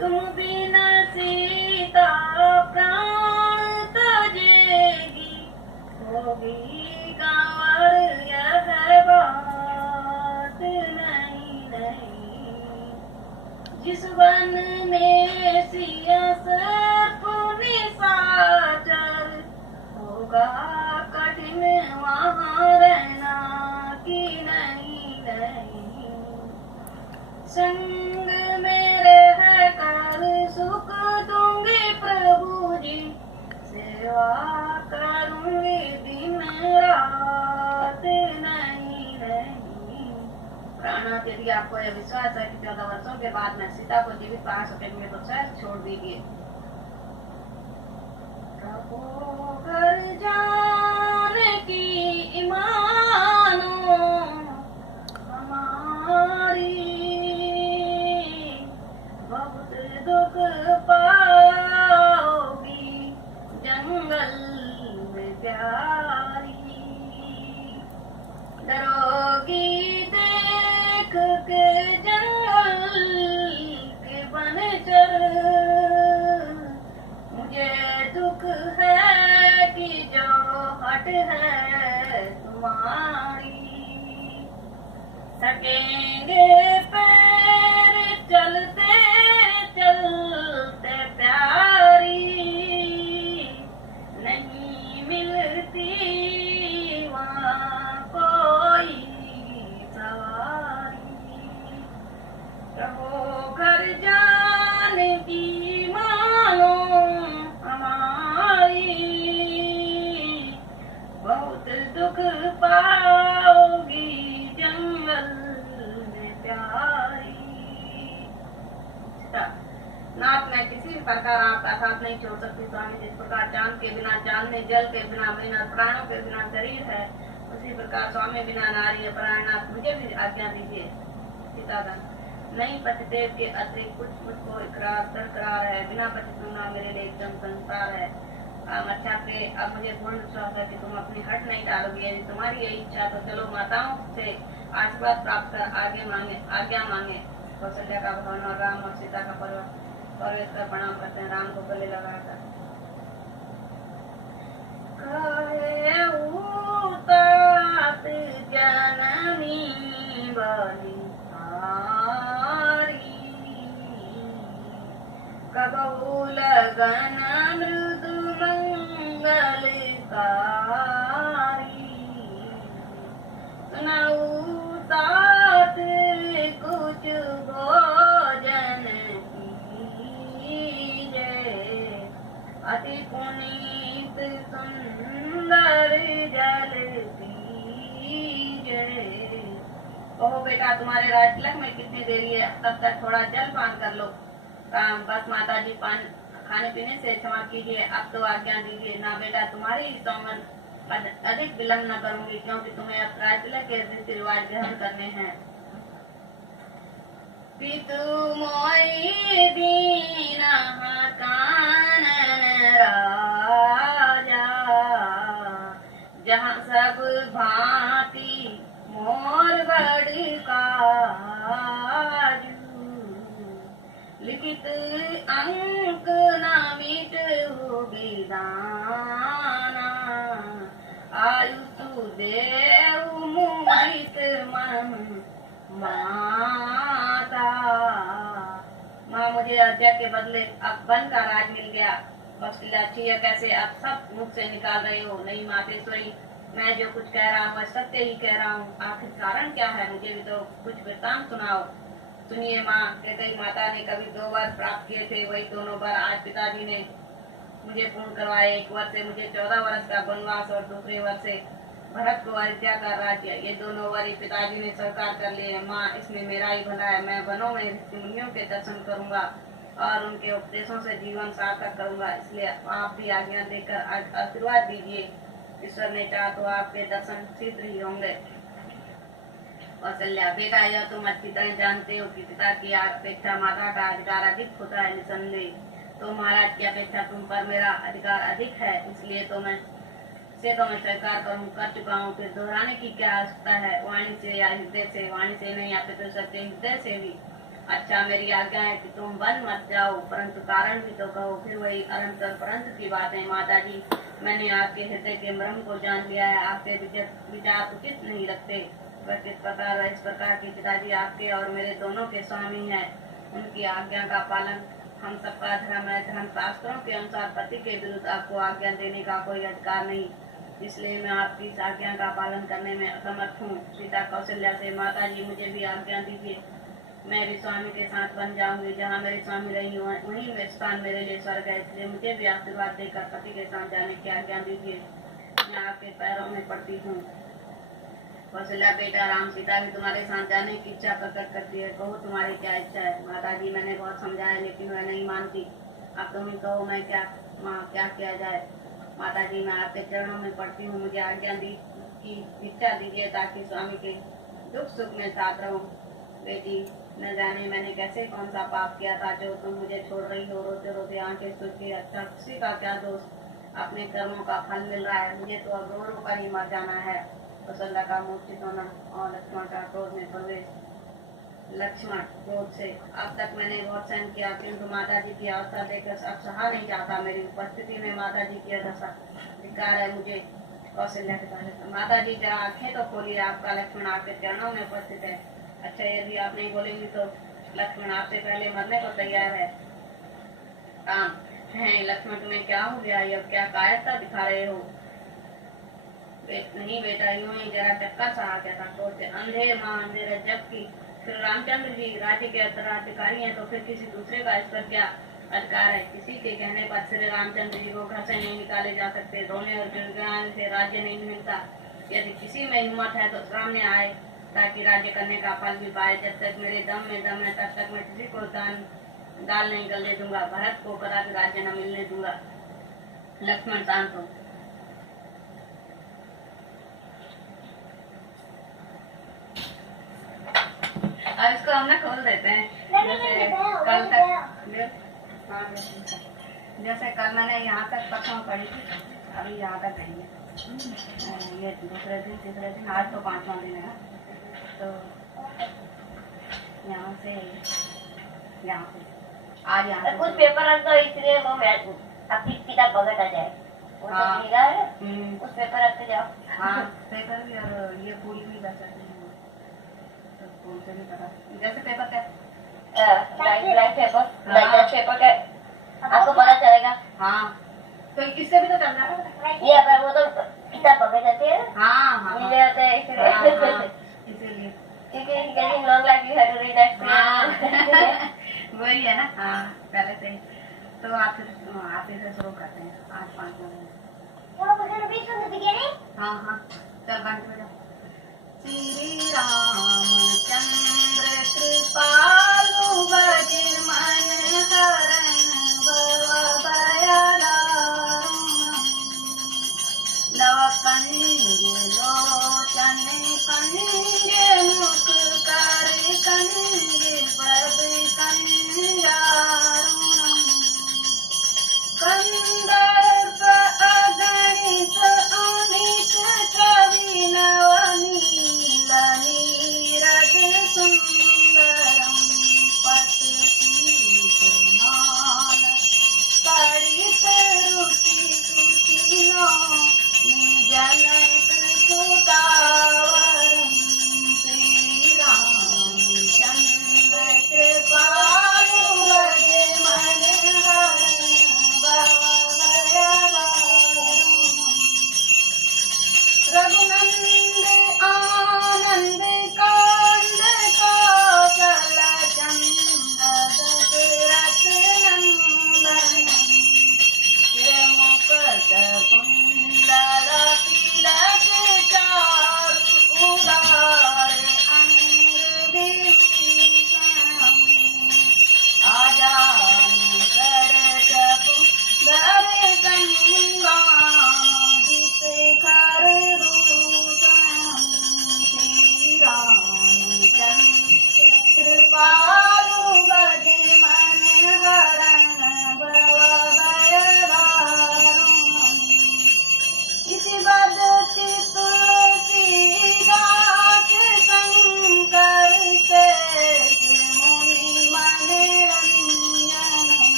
तुम बिना सीता प्राण तजेगी, होगी कांवर यह बात नहीं नहीं। जिस वन में सिया सर्प निशाचर, होगा कठिन वहाँ रहना कि नहीं नहीं। संग मेरे है कर सुख दूंगी प्रभु जी, सेवा करूंगी दिन रात नहीं नहीं। प्राणात यदि आपको यह विश्वास है कि 14 वर्षों के बाद मैं सीता को जीवित पा सकेंगे तो सहज छोड़ दीजिए। घर जानकी ईमानो हमारी, बहुत दुख पाओगी जंगल में प्यारी। डरोगी देख के जंगल के बनचर, मुझे दुख है कि जो हट है तुम्हारी। थकेंगे पैर चलते चलते प्यारी, नहीं मिलती वहाँ कोई सवारी। रहो घर जानकी मानो हमारी, बहुत दुख पाओगी जंगल में प्यारी। नाथ मैं किसी भी प्रकार आपका साथ नहीं छोड़ सकती स्वामी। जिस प्रकार चांद के बिना चांदनी, जल के बिना बिना प्राणों के बिना शरीर है, उसी प्रकार स्वामी बिना नारी है प्राणनाथ। मुझे भी आज्ञा दीजिए। सीताधन नहीं पतिदेव के अतिरिक्त कुछ मुझको इकरार दरकरार है, बिना पति सुनना मेरे लिए एकदम संसार है। अच्छा पे अब मुझे पूर्ण विश्वास है कि तुम अपनी हट नहीं डालोगी। यदि तुम्हारी यही इच्छा तो चलो माताओं से आशीर्वाद प्राप्त कर आज्ञा मांगे। कौशल्या का भवन और राम और सीता का प्रवेश कर प्रणाम करते हैं। राम को गले लगाकर कहे उतात जननी बलिहारी, कबहु लगन मृदु मंगलकारी। सुनऊ तात कुछ भोजन कीजे, अति पुनीत सुंदर जल पीजे। ओहो बेटा तुम्हारे राज तिलक में कितनी देरी है, तब तक थोड़ा जल पान कर लो। बस माता जी पान खाने पीने से क्षमा कीजिए, अब तो आज्ञा दीजिए। ना बेटा तुम्हारी इच्छाओं में अधिक विलम्ब न करूंगी, क्योंकि तुम्हें अब राज तिलक के रीति रिवाज ग्रहण करने हैं। पितु मोई दीना कानन राजा, जहाँ सब भांति मोर बड़ काजू। लिखित अंक नामित विधाना, आयु देव मुदित मन माता। माँ मुझे अयोध्या के बदले अब वन का राज मिल गया। कौशल्या अच्छी है, कैसे आप सब मुख से निकाल रहे हो? नहीं मातेश्वरी, मैं जो कुछ कह रहा हूँ सत्य ही कह रहा हूँ। आखिर कारण क्या है? मुझे भी तो कुछ वृत्तांत सुनाओ। सुनिए माँ, कैकेयी माता ने कभी 2 वर प्राप्त किए थे, वही दोनों वर आज पिताजी ने मुझे पूर्ण करवाए। एक वर से मुझे 14 वर्ष का वनवास और दूसरे वर से भरत को अयोध्या का राज्य। ये दोनों वर पिताजी ने स्वीकार कर लिए। माँ इसमें मेरा ही भला है। मैं वनों में ऋषि मुनियों के दर्शन करूंगा और उनके उपदेशों से जीवन सार्थक करूंगा। इसलिए आप भी आज्ञा देकर आशीर्वाद दीजिए। ईश्वर ने चाहा तो आपके दर्शन शीघ्र ही होंगे। कौशल्या बेटा, यह तुम अच्छी तरह जानते हो कि पिता की अपेक्षा माता का अधिकार अधिक होता है। निसंदेह तो महाराज की अपेक्षा तुम पर मेरा अधिकार अधिक है, इसलिए तो मैं स्वीकार कर चुका हूँ। फिर दोहराने की क्या आवश्यकता है? वाणी से या हृदय से? वाणी से नहीं, या फिर तो सत्य हृदय से भी। अच्छा मेरी आज्ञा है कि तुम वन मत जाओ, परंतु कारण भी तो कहो। फिर वही अनंतर परंतु की बात है। माता जी, मैंने आपके हृदय के मर्म को जान लिया है। आपके विचार उचित नहीं रखते। वह किस प्रकार इस प्रकार की पिताजी आपके और मेरे दोनों के स्वामी हैं। उनकी आज्ञा का पालन हम सबका धर्म है। धर्म शास्त्रों के अनुसार पति के विरुद्ध आपको आज्ञा देने का कोई अधिकार नहीं। इसलिए मैं आपकी इस आज्ञा का पालन करने में असमर्थ हूँ। सीता कौशल्या से, माता जी मुझे भी आज्ञा दीजिए, मैं भी स्वामी के साथ बन जाऊंगी। जहाँ मेरे स्वामी रही हूँ वहीं में स्थान मेरे लिए स्वर्ग है। इसलिए मुझे भी आशीर्वाद देकर पति के साथ जाने की आज्ञा दीजिए। मैं आपके पैरों में पड़ती हूँ। कौशल्या बेटा राम, सीता भी तुम्हारे साथ जाने की इच्छा प्रकट करती है। कहो तुम्हारी क्या इच्छा है। माता जी, मैंने बहुत समझाया लेकिन वह नहीं मानती। अब तुम ही कहो मैं क्या किया जाए। माता जी, मैं आपके चरणों में पड़ती हूँ। मुझे आज्ञा की इच्छा दीजिए ताकि स्वामी के दुख सुख में साथ रहूं। बेटी, न जाने मैंने कैसे कौन सा पाप किया था जो तुम मुझे छोड़ रही हो। रोते रोते आंखें सूखी। अच्छा, किसी का क्या दोष, अपने कर्मों का फल मिल रहा है। मुझे तो अब रो रो कर ही मर जाना है। कौशल्या का मूर्छित होना और लक्ष्मण का क्रोध में प्रवेश। लक्ष्मण क्रोध से, अब तक मैंने बहुत सहन किया, किंतु माता जी की अवस्था देखकर अब सहा नहीं जाता। मेरी उपस्थिति में माता जी की दशा धिक्कार है मुझे। कौशल्या के पास, माता जी जरा आंखें तो खोलिए, आपका लक्ष्मण आपके चरणों में उपस्थित है। अच्छा, यदि आप नहीं बोलेंगी तो लक्ष्मण आपसे पहले मरने को तैयार है। राम, हैं लक्ष्मण, तुम्हें क्या हो गया? यह क्या कायरता दिखा रहे हो? नहीं बेटा, यूं ही जरा चक्कर सा आ गया था। क्रोध से, अंधे माँ अंधेरा, जबकि फिर रामचंद्र जी राज्य के उत्तराधिकारी हैं तो फिर किसी दूसरे का इस पर क्या अधिकार है? किसी के कहने पर श्री रामचंद्र जी को घर से नहीं निकाले जा सकते। रोने और गिड़गिड़ाने से राज्य नहीं मिलता। यदि किसी में हिम्मत है तो सामने आए ताकि राज्य करने का फल भी पाए। जब तक मेरे दम है तब तक मैं किसी को दाल नहीं गलने दूंगा। भरत को कदापि राज्य न मिलने दूंगा। लक्ष्मण शांत हो। अब इसको हम ना खोल देते हैं। जैसे कल तक, जैसे कल मैंने यहाँ तक परसों पढ़ी थी, अभी यहाँ तक गई है। ये दूसरे दिन तीसरे दिन, आज तो 5वां दिन है। तो यहाँ से आज यहाँ कुछ पेपर तो इसलिए वो मैं अपनी किताब बगट आ जाए। हाँ, उस पेपर रखते जाओ। हाँ, पेपर भी और ये फूल भी कर सकते हैं। फूल से नहीं पता, जैसे पेपर का ब्लैक पेपर का आपको पता चलेगा। हाँ, तो इससे भी तो करना है। ये अगर वो तो किताब बगट जाती है। हाँ हाँ, मिल जाते हैं इसीलिए क्योंकि getting long like you have to read that. वही है ना। हाँ, पहले से ही तो आप से शुरू करते हैं। आज 5वां दिन। What was gonna be from the beginning? हाँ हाँ, चल बंद हो जाओ। श्री रामचंद्र कृपालु भजिन मन हरण भव भयदारुण नव कंज लोचन कंज